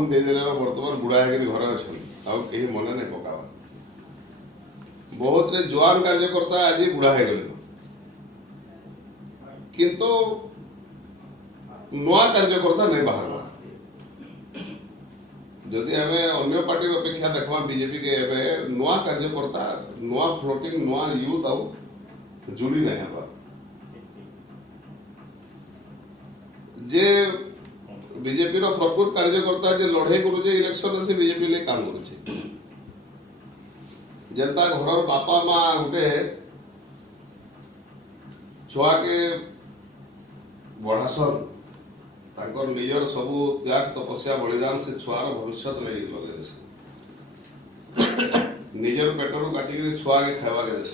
Phone दे देला वर्तमान बुढ़ा है घरे अच्छा कहीं मन नहीं पकावा बहुत रे जवान कार्यकर्ता आज बुढ़ा है गले किंतु नुआ कार्यकर्ता नहीं बाहर जदि आम अन्य पार्टी अपेक्षा देखा बीजेपी के एवं नुआ कार्यकर्ता नुआ फ्लोटिंग नुआ यूथ आउ जुड़ी नहीं हवा जे बीजेपी प्रकृत कार्यकर्ता जे लड़ाई करुचे इलेक्शन से बीजेपी लिए काम करुचे जनता घर बापा माँ गोटे छुआ के बढ़ासन तांकर निजर सबू त्याग तपस्या बलिदान से छुआर भविष्य लगे निजर पेटर काटिक छुआ के खावा के देश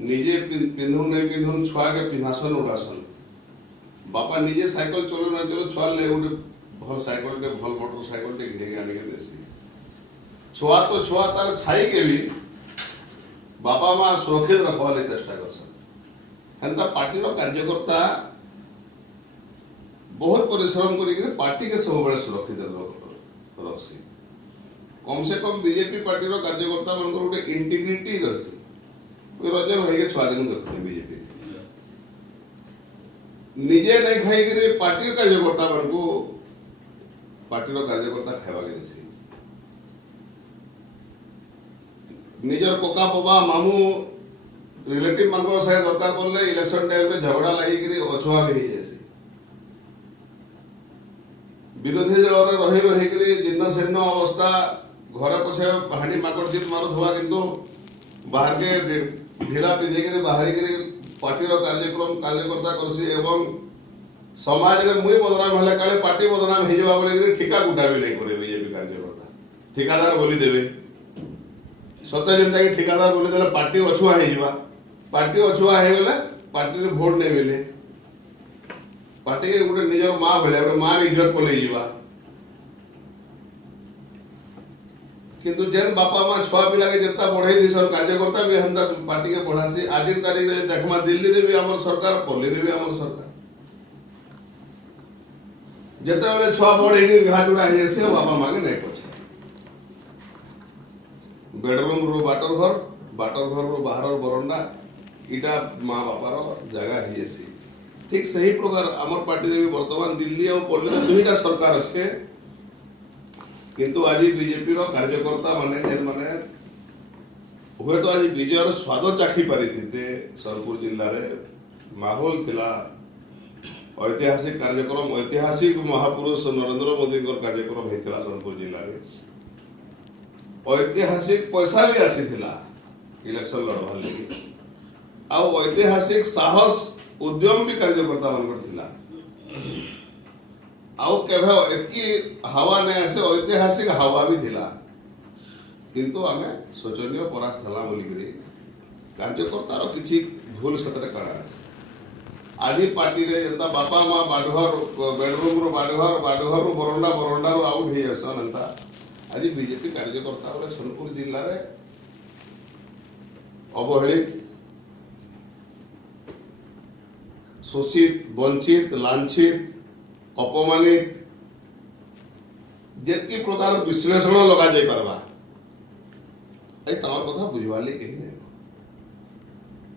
निजे पिंधुन नहीं पिंधुन छुआ के पिन्हासन उड़ासन बापा निजे साइकिल चलो ना चलो छुआ ले गोटे भल साइकिल के भल मोटरसाइकिल टे घिरे आने के देसी छुआ तो छुआ तार छाई के भी बापा माँ सुरक्षित रखवा चेष्टा कर पार्टी कार्यकर्ता बहुत परिश्रम कर पार्टी के सब सुरक्षित रखसी कम से कम बीजेपी पार्टी कार्यकर्ता मान गोटे इंटीग्रिटी रही रजन भाई छुआ दिन देखते बीजेपी निजे नहीं खाई पार्टी कार्यकर्ता मान को पार्टी कार्यकर्ता खावा के देसी निजर कोका बाबा मामू रिलेटिव मान साथ दरकार पड़े इलेक्शन टाइम में झगड़ा लगी अछुआ भी जाए विरोधी दल रही रही जीर्ण शीर्ण अवस्था घर पछे हाणी माकड़ मारुवा किंतु बाहर के ढीला पिंधे बाहर पार्टी कार्यक्रम कार्यकर्ता करसी एवं समाज में मुई बदनाम है काले पार्टी बदनाम हो ठिका गुटा भी नहीं करे बीजेपी कार्यकर्ता ठिकादार बोली देवे सत्य जनता की ठिकादार बोली देले पार्टी अछुआ हो पार्टी अछुआ हो गले पार्टी रे वोट नहीं मिले पार्टी के गोटे निजर माँ भाई गोटे माँ इज्जत पलि किंतु जेन बापा माँ छुआ पिला के जितना बढ़ाई थी कार्यकर्ता भी हम पार्टी के बढ़ासी आज तारीख में देखमा दिल्ली रे भी आमर सरकार पल्ली रे भी आमर सरकार जिते बेले छुआ बढ़े घा जोड़ा हो बापा माँ के नहीं पछे बेडरूम रू बाटर घर रू बाहर बरंडा इटा माँ बापार जगह हो जासी ठीक सही प्रकार आमर पार्टी भी वर्तमान दिल्ली और पल्ली दुईटा सरकार अच्छे किंतु आज बीजेपी कार्यकर्ता माने जेन माने हुए तो आज विजयर स्वाद चाखी पारी थे सोनपुर जिले में माहौल थिला ऐतिहासिक कार्यक्रम ऐतिहासिक महापुरुष नरेंद्र मोदी कार्यक्रम होता सोनपुर जिले में ऐतिहासिक पैसा भी आसी इलेक्शन लड़वा लगी आउ ऐतिहासिक साहस उद्यम भी कार्यकर्ता मान आउ केभे एतकी हवा नहीं आसे ऐतिहासिक हवा भी थिला किंतु आमे शोचनीय परास्त हला बोलिकरी कार्यकर्तार किछि भूल सतरे काढा आज पार्टी रे जनता बापा माँ बाडुहर बेडरूम रो बाडुहर रो बरंडा रो आउट हे असन अंता आज बीजेपी कार्यकर्ता बोले सोनपुर जिले में अवहेलित शोषित वंचित लांछित अपमानित जेतकी प्रकार विश्लेषण लगा जाई परबा तमर कथा बुझवार लिए कहीं नहीं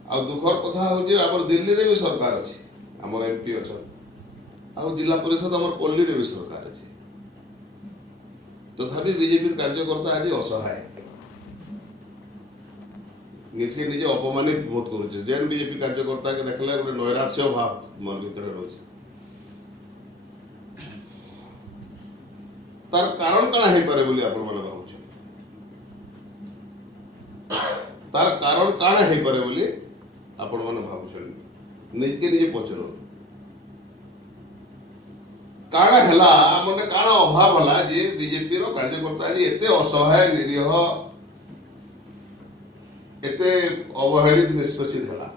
आ दुखर कथा हो जे हमर दिल्ली रे भी सरकार अछि हमर एमपी अछन आ जिला परिषद हमर पल्ली रे भी सरकार अछि तथापि बीजेपी कार्यकर्ता आज असहाय निजे निजे अपमानित बहुत करुचे जेन बीजेपी कार्यकर्ता के देखले गोटे नैराश्य भाव मन भीतर रही तार कारण कण है पारे बोली आपण माने भाबुछ तार कारण काण है पारे बोली आपण माने भाबुछ निजे निजे पचरो काण हला मने काण अभाव हला जे बीजेपी रो कार्यकर्ता जे एते असहाय निरीह एते अवहेलित निष्पेषित हला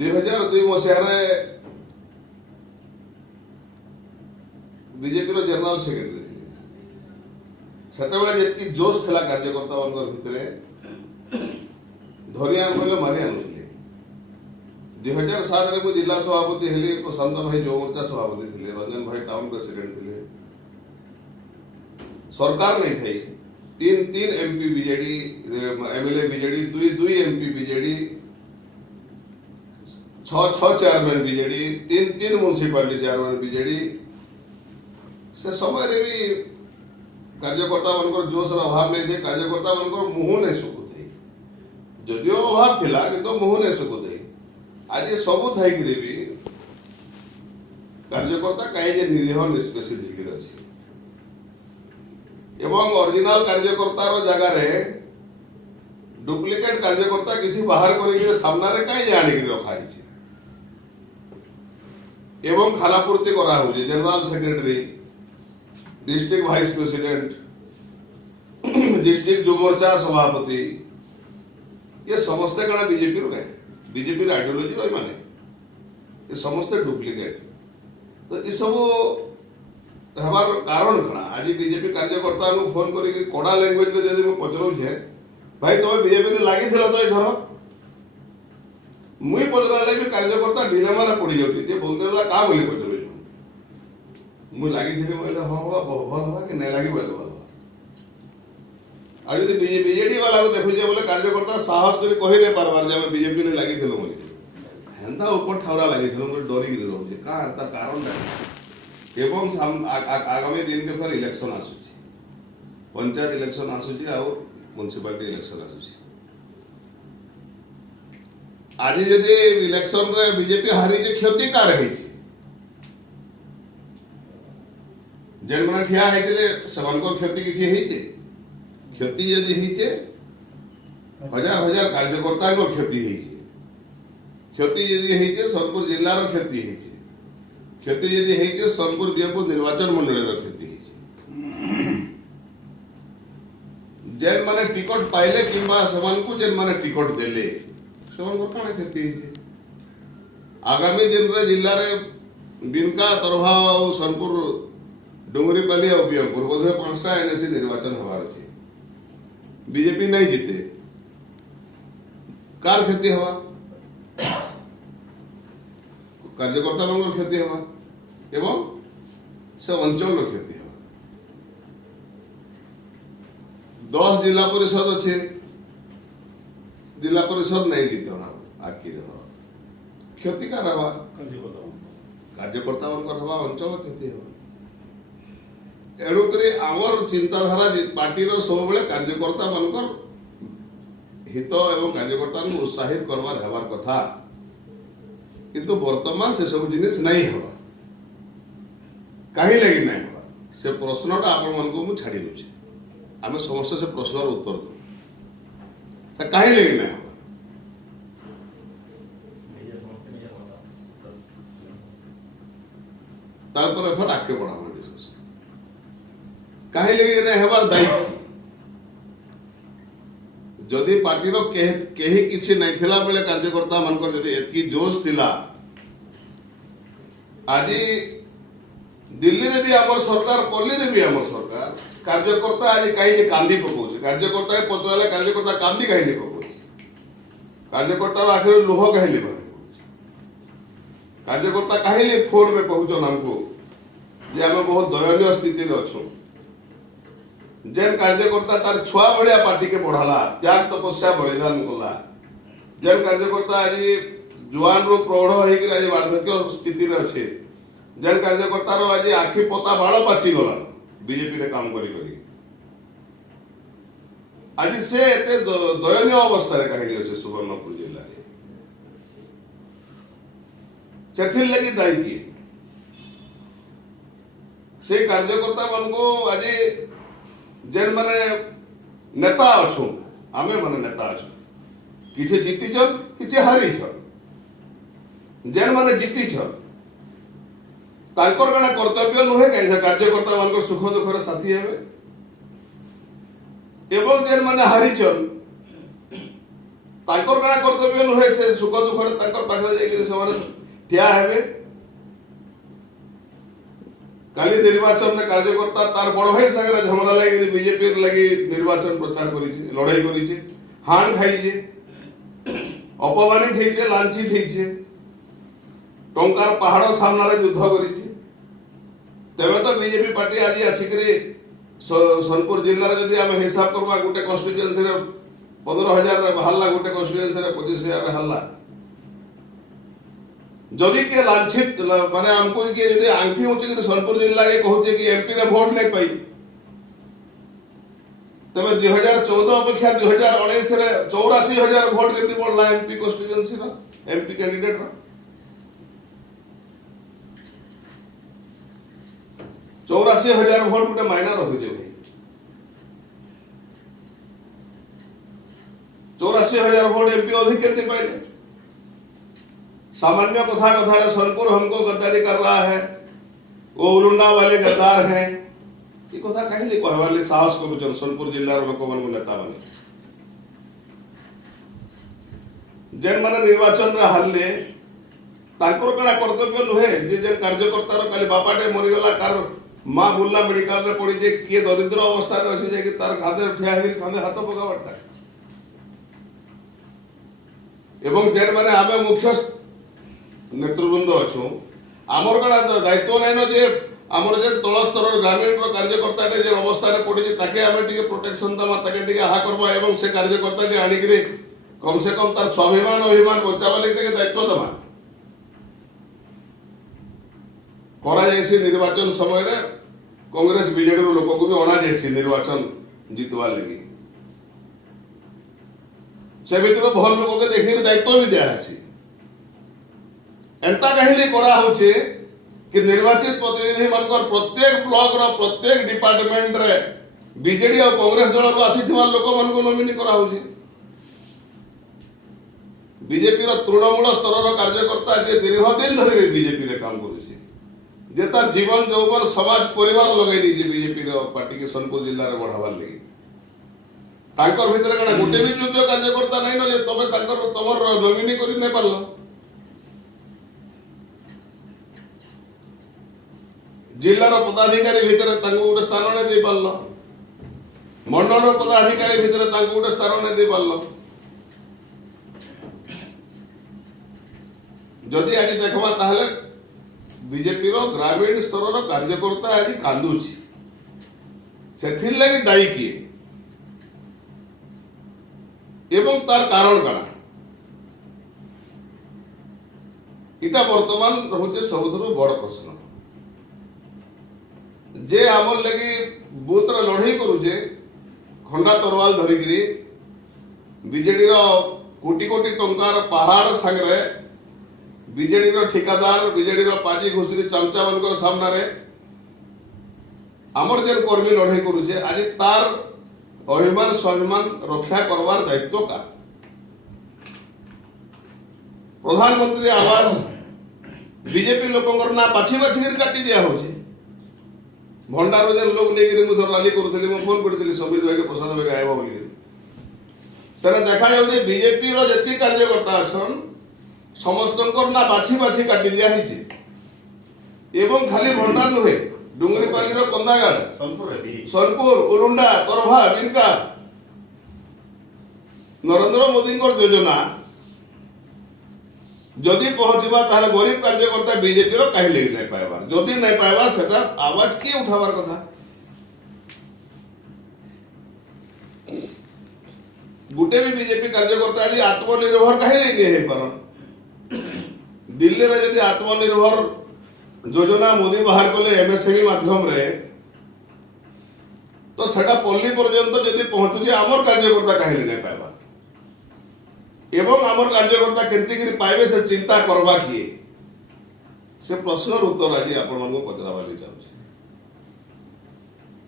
2002 मसीह बीजेपी रो जनरल सेक्रेटरी सेते जी जोश था कार्यकर्ता भितर धरी आने मारी आनुले 2007 रे जिला सभापति हेली प्रशांत भाई जो मोर्चा सभापति थे, रंजन भाई टाउन प्रेसिडेंट थे। सरकार नहीं थी, तीन एमपी बीजेडी एमएलए बीजेडी, दुई एमपी बीजेडी, 6 चेयरमैन बीजेडी, तीन म्युनिसिपालिटी चेयरमैन बीजेडी। से समय रे भी कार्यकर्ता मनकर जोश अभाव नहीं थे, कार्यकर्ता मनकर मुह नहीं सुखुथे, जदियो अभाव थिला किंतु मुह नहीं सुखुथे। आज सबू थी भी कार्यकर्ता कहीं निरीह निष्पेषित होकर अच्छी एवं ओरिजिनल कार्यकर्तार जगार डुप्लिकेट कार्यकर्ता किसी बाहर कर सामने कहीं आनिक रखाई एवं खालापूर्ति करा general secretary, district vice president, district युवमोर्चा सभापति, ये समस्ते कण बीजेपी आइडियोलॉजी रही माने ये समस्ते डुप्लिकेट। तो ये सब हमार कारण कणा आज बीजेपी कार्यकर्ता फोन करके कड़ा लैंग्वेज में जब पचराऊे भाई तुम बीजेपी लगी तो एथर मुई पचरा भी कार्यकर्ता डिलेमा पड़ जाती बोलते क्या बोली पचर मुझे लगी हाँ हाँ भल हाँ कि नहीं लगे भल हाँ आज बीजेडी वाला को देखुचे बोले कार्यकर्ता साहस कर कही नहीं पार्बार जे बीजेपी ने लगी बोली हेन्ता ऊपर ठावरा लगी डरिक रोचे क्या तार कारण एवं आगामी दिन के फिर इलेक्शन आसूची, पंचायत इलेक्शन आसूची आ म्युनिसिपालिटी इलेक्शन आसूची। आज जदि इलेक्शन रे बीजेपी हारी क्षति कार है जेन मैंने ठिया होते क्षति किसी क्षति यदि हजार हजार कार्यकर्ता क्षति क्षति यदि सोनपुर जिलार क्षति क्षति यदि सोनपुर बीएमपुर निर्वाचन मंडल क्षति जेन माने टिकट पाइले किंबा सेमानकु जेन माने टिकट देले सेमानकर काना क्षति आगामी दिन रे जिल्ला रे बिनका तरभा और सोनपुर डुंगरीपाली और बीएमपुर बोधे 5टा एनएसी निर्वाचन हबार अछि, बीजेपी नहीं जीते कार क्षति हवा कार्यकर्ता मान क्षति हवा एवं से अंचल क्षति हवा। 10 जिला परिषद अच्छे, जिला परिषद नहीं जीतना आखि क्षति कार हवा कार्यकर्ता मान हवा अंचल क्षति हवा। एणुक आमर चिंताधारा पार्टी सब बेले कार्यकर्ता मान हित एवं कार्यकर्ता उत्साहित करवार हबार कथा किंतु वर्तमान से सब जिनिस नहीं हवा कहीं लगी नहीं हवा से प्रश्नटा आपण मन को मु छाड़ी दूचे आमे समस्त से प्रश्नर उत्तर दो कहीं लगी नहीं हवा तार पर फिर आगे बढ़ा डिस्कशन कहीं लगी नहीं हबार दायित्व जदि पार्टी कहीं किसी नहीं थिला बेले कार्यकर्ता मानकर जदि एतकी जोश थिला आज दिल्ली रे भी आमर सरकार पल्ली रे भी आमर सरकार कार्यकर्ता आज कहीं कांदी पकाउछ कार्यकर्ता के पचराले कार्यकर्ता कांदी कहीं पकाउछ कार्यकर्ता आखिर लुह कहीं बाहर कार्यकर्ता कहीं फोन में कहूछन हमको जे आमे बहुत दयनीय स्थिति रे अछो जेन कार्यकर्ता तार छुआ भलिया पार्टी के बढ़ाला त्याग तपस्या बलिदान कला जेन कार्यकर्ता आज जुआन रो प्रौढ़ होकर आज वार्धक्य स्थिति रे अच्छे जेन कार्यकर्ता रो आज आखि पता बाल पाची गला बीजेपी रे काम करी करी आज से एते दयनीय अवस्था रे कहीं अच्छे सुवर्णपुर जिला रे चथिल लगी दाई की से कार्यकर्ता मन को आज जेन माने नेता अच्छु आमे माने नेता अच्छु किसी जीती छन किसी हारी छन जेन माने जीती छन तांकर काना कर्तव्य नुहे कहीं कार्यकर्ता मान सुख दुख साथी हेबे एवं जेन माने हारी छन तांकर काना कर्तव्य नुहे से सुख दुख तांकर पाखरे जाई से माने ठिया हेबे काली निर्वाचन में कार्यकर्ता तार बड़ भाई संगे झमरा लगी बीजेपी लगी निर्वाचन प्रचार करिছে लड़ाई करिছে हान खाइছে अपमानित होइছে लांछित होइছে टंकार पहाड़ सामने युद्ध करी तेरे तो बीजेपी पार्टी आज आसिक सोनपुर जिले में जदि आम हिसाब करवा गोटे कन्स्टिट्यूएंसी 15,000 बाहरला गोटे कन्स्टिट्यूएंसी 25,000 बाहरला जदि किए लांछित माने हमको किए जदि आंठी उची सोनपुर जिला के कहूचे कि एमपी रे वोट नहीं पाई तबे 2014 अपेक्षा 2019 रे 84,000 वोट केति पड़ला एमपी कन्स्टिट्यूएंसी रा एमपी कैंडिडेट रा 84,000 वोट गोटे माइनर हो जे भाई 84,000 वोट एमपी अधिक केति पाइले सामान्य कथा कथा सोनपुर हमको गद्दारी कर रहा है वो उलुंडा वाले गद्दार हैं ये कथा कहीं कहवाले साहस कर सोनपुर जिलार लोक मान नेता मैंने जेन माने निर्वाचन रे हारले तांकर कड़ा कर्तव्य नुहे जे जेन कार्यकर्ता काली बापाटे मरीगला कार माँ बुल्ला मेडिकल रे पड़ी जे किए दरिद्र अवस्था रे अछि जे कि तार खादे ठिया हे खादे हाथ पकावटा एवं जेन माने आमे मुख्य नेतृवृंद अच्छु आमर कड़ा दायित्व नाइन जे आमर जे तल स्तर ग्रामीण कार्यकर्ता जे अवस्था पड़ी ताके आमे टिके प्रोटेक्शन दमा ताके टिके आहा करबा एवं से कार्यकर्ता के आनी करे कम से कम तार स्वाभिमान अभिमान बचावा लगे ताके दायित्व दमा करा जैसी निर्वाचन समय रे कांग्रेस बीजेडी लोक को भी अणा जैसी निर्वाचन जीतवा लगी से भीतर भल लोक के देखि दायित्व भी दिया है एंता कहली करा होचे कि निर्वाचित प्रतिनिधि मानकर प्रत्येक ब्लॉक रो प्रत्येक डिपार्टमेंट रे बीजेडी और कांग्रेस दल रो आसीथिबा लोक मन को नॉमिनी करा होचे बीजेपी रो तृणमूल स्तर रो कार्यकर्ता जे दीर्घ दिन धरि बीजेपी रे काम करूसी जे तार जीवन यौवन समाज परिवार लगै दी जे बीजेपी रो पार्टी के सोनपुर जिल्ला रे बढ़ावार लागि तांकर भीतर कना गोटे भी योग्य कार्यकर्ता नै न जे तबे तांकर तमर नॉमिनी करि नै पारलो जिलार पदाधिकारी भितर गोटे स्थान नहीं दे पार मंडल पदाधिकारी भितर गोटे स्थान नहीं दे पार जदि आज देखा ताहले बीजेपी रो ग्रामीण स्तर रो कार्यकर्ता आज कांदुची सेथिर लागि दायी किए एवं तार कारण काना इटा वर्तमान होचे सबुठु बड़ प्रश्न जे आमर लगी बूथ लड़ाई करुचे खंडा तरवाल धरिकी बीजेडी कोटी कोटी टंकार पहाड़ सांगे बीजेडी ठिकादार बीजेडी पाजी घुसरी चमचा मान सामने आमर जेन कर्मी लड़ाई करुचे आज तार अभिमान स्वाभिमान रक्षा करवार दायित्व का प्रधानमंत्री आवास बीजेपी लोकंर ना बाछी बाछी काटी दिया होची भंडार जेन लोग नहीं मुझे रैली करूली मैं फोन करी समित भाई के प्रसाद भाई आएगा बोली सेना देखा जाऊ बीजेपी रो जति कार्यकर्ता अछन समस्त ना बाछी बाछी काटी दिया हिचे एवं खाली भंडार नुहे डुंगरीपाली रो कंदागाड़ सोनपुर उलुंडा तरभा बिनका नरेंद्र मोदी योजना जदि पहुंचवा ताहले गरीब कार्यकर्ता बीजेपी रो काहे लेगी नहीं पाइबार जदि नहीं पाइबार सेटा आवाज के उठावार कथा गुटे भी बीजेपी कार्यकर्ता आज आत्मनिर्भर काहे लेगी नहीं पारन दिल्ली रे जदि आत्मनिर्भर योजना मोदी बाहर कले एमएसएमई माध्यम रे तो सेटा पल्ली पर्यंत जदि पहुंचुचे आमर कार्यकर्ता काहे नहीं पाइबार एवं आमर कार्यकर्ता केंतिगिरी पाइबे से चिंता करवा किए से प्रश्न उत्तर आज आपण को पचरावा ले चाहूँ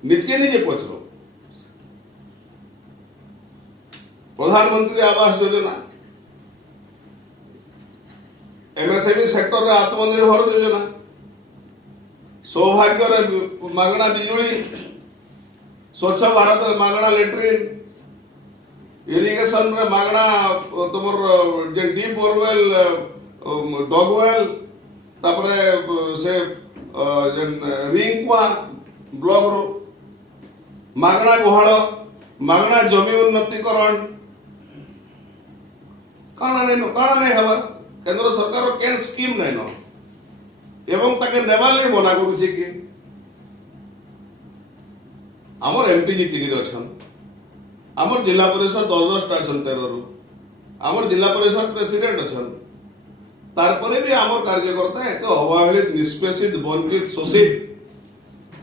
निजके निजे पचरो प्रधानमंत्री आवास योजना एमएसएमई सेक्टर रे आत्मनिर्भर योजना सौभाग्य रे मागणा बिजुली स्वच्छ भारत रे मागणा लेट्रिन इरिगेशन रे मागणा तुमर जे डीप बोरवेल डॉगवेल तापरे से जे रिंगवा ब्लॉक रो मागणा गुहाळ मागणा जमी उन्नतीकरण काना नहीं हबार केंद्र सरकार केन स्कीम नहीं एवं ताके नेबार लगे मना करुचे किए आमर एमपी जीतिक अच्छा आमर जिला परिषद 10-10टा अच्छा 13 रु आमर जिला परिषद प्रेसिडेंट अच्छा तारपरे भी आमर कार्यकर्ता एत अवहेलित निष्पेषित वंचित शोषित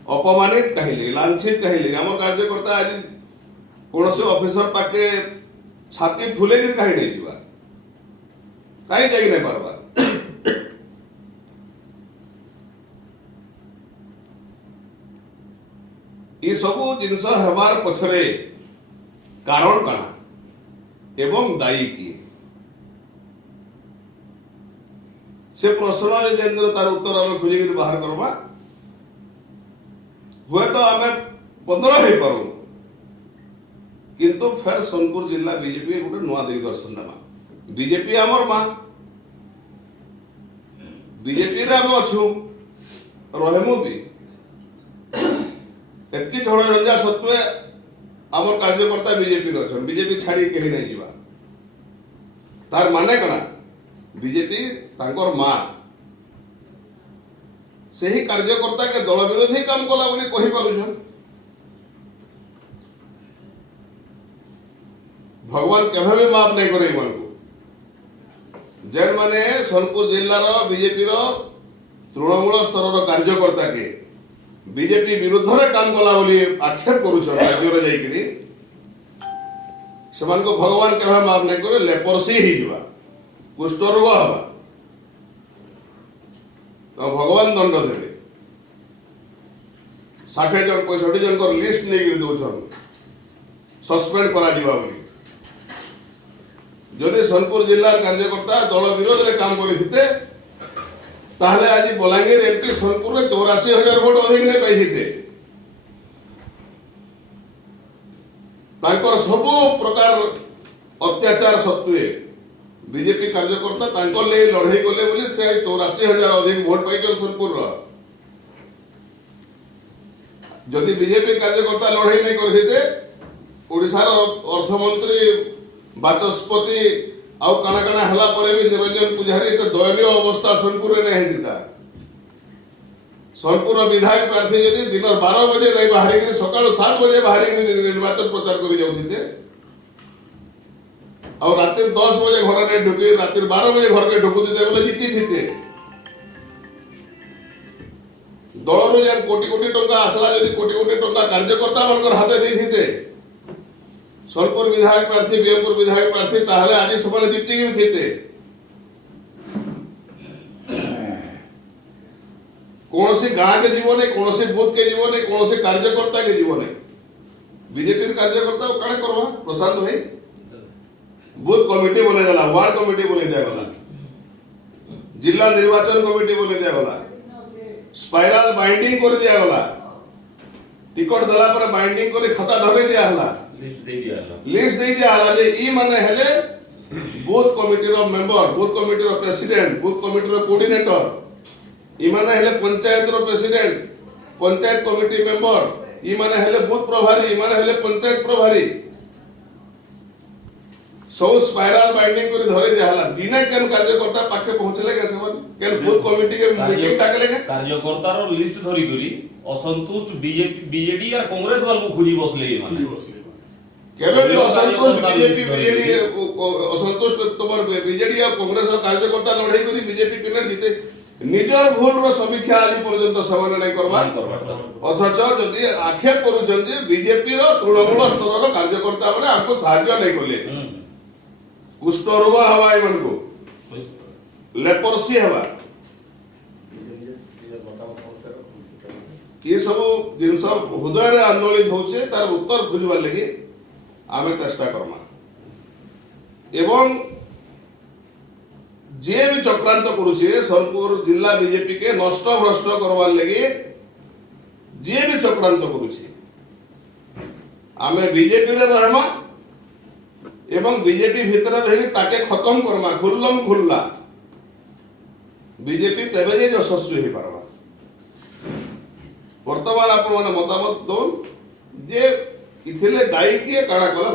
अपमानित कहिले लांछित कहिले आमर कार्यकर्ता आज कौन से ऑफिसर पाके छाती फुले दिन कहीं नहीं जीवा कहीं जाई नहीं पारबा ये सब जिनस हेबार पछरे कारण काना एवं दायी किए से प्रश्न जेन्द्र तार उत्तर आम खोजिक बाहर करवा हुए तो आम 15 हो पारू किंतु फेर सोनपुर जिला बीजेपी गोटे नुआ दिग्दर्शन देमा बीजेपी आमर मां बीजेपी रे आम अच्छू रहमु भी एतकी झड़ झंझा सत्वे आमर कार्यकर्ता बीजेपी रे अछन बीजेपी छाड़ी कहीं नहीं जीवा तार माने कना बीजेपी तांकर मां सही कार्यकर्ता के दल विरोधी काम कला बोली कहि पारुछन भगवान केभे भी माफ नहीं करे मन को जेन माने सोनपुर जिल्लार बीजेपी रो तृणमूल स्तर रो कार्यकर्ता के बीजेपी विरुद्ध रे काम कला बोली आक्षेप करूछन राज्य रे जाईकरी समान को भगवान केभे माफ नहीं करे लेपर्सी ही जीवा कुष्ठ रोग हवा तो भगवान दंड देवे 60 जन 65 जन को लिस्ट नहीं दौन सस्पेंड करा जीवा बोली जदि सोनपुर जिला कार्यकर्ता दल विरोध रे काम करते ताहले आज बलांगीर एमपी सोनपुर रे 84,000 वोट अधिक नहीं पाई तांकर सब प्रकार अत्याचार सत्वे बीजेपी कार्यकर्ता तांकर ले लड़ाई कले बोली से 84,000 अधिक वोट पाई सोनपुर रो जदि बीजेपी कार्यकर्ता लड़ाई नहीं करते ओडिसा रो अर्थमंत्री बाचस्पति आउ काना काना हला परे भी निरंजन पुजारी तो दयनीय अवस्था सोनपुर में नहीं दिता सोनपुर विधायक प्रार्थी यदि दिन 12 बजे नहीं बाहरी के सकाळ 7 बजे बाहरी निर्वाचन प्रचार करी जाउथिते और रात 10 बजे घर नहीं ढुकी रात 12 बजे घर के ढुकुते बोले जीती थीते दलरु जेन कोटी कोटी टंका आसला यदि कोटी कोटी टंका कार्यकर्ता मनकर हाथे देई थीते सोनपुर विधायक प्रार्थी बीएमपुर विधायक प्रार्थी ताहले आज सबने जीती गिरी थे कौन सी गांव के जीवन कौन सी बूथ के जीवन कौन सी कार्यकर्ता के जीवन बीजेपी कार्यकर्ता को कड़े करवा प्रशांत भाई बूथ कमिटी बने गला वार्ड कमिटी बने दिया गला जिला निर्वाचन कमिटी बने दिया गला स्पाइराल बाइंडिंग कर दिया गला टिकट दला पर बाइंडिंग कर खाता धरे दिया हला लिस्ट दे दिया हला जे ई माने हेले बूथ कमिटी रो मेंबर बूथ कमिटी रो प्रेसिडेंट बूथ कमिटी रो कोऑर्डिनेटर ई माने हेले पंचायत रो प्रेसिडेंट पंचायत कमिटी मेंबर ई माने हेले बूथ प्रभारी ई माने हेले पंचायत प्रभारी सब स्पाइराल बाइंडिंग कर धरे दिया हला दिने केन कार्यकर्ता पाके पहुंचले के सब केन बूथ कमिटी के मीटिंग टाकले के कार्यकर्ता रो लिस्ट धरी करी असंतुष्ट बीजेडी या कांग्रेस वाला को खुजी बसले माने केबे भी असंतुष्ट बीजेपी बीजेडी असंतुष्ट तमर बीजेडी और कांग्रेस रो कार्यकर्ता लड़ाई करी बीजेपी केने जीते निजर भूल रो समीक्षा आज पर्यंत समान नहीं करबा अथच जदि आक्षेप करूछन जे बीजेपी रो तृणमूल स्तर रो कार्यकर्ता माने हमको सहायता नहीं करले कुष्ठ रोग हवा मन को लेपर्सी हवा ये सब जिनस हृदय रे आंदोलित होचे तार उत्तर खोजबार लगी आमे चेष्टा करमा एवं जे भी चक्रांत करूछे सोनपुर जिला बीजेपी के नष्ट भ्रष्ट करवार लगी जे भी चक्रांत करूछे आमे बीजेपी रे रहमा एवं बीजेपी भीतर रही ताके खत्म करमा खुल्लम खुल्ला बीजेपी तेबे जे यशस्वी हो पारबा वर्तमान आपण माने मतामत दो जे इथिले दायी किए काड़ा कला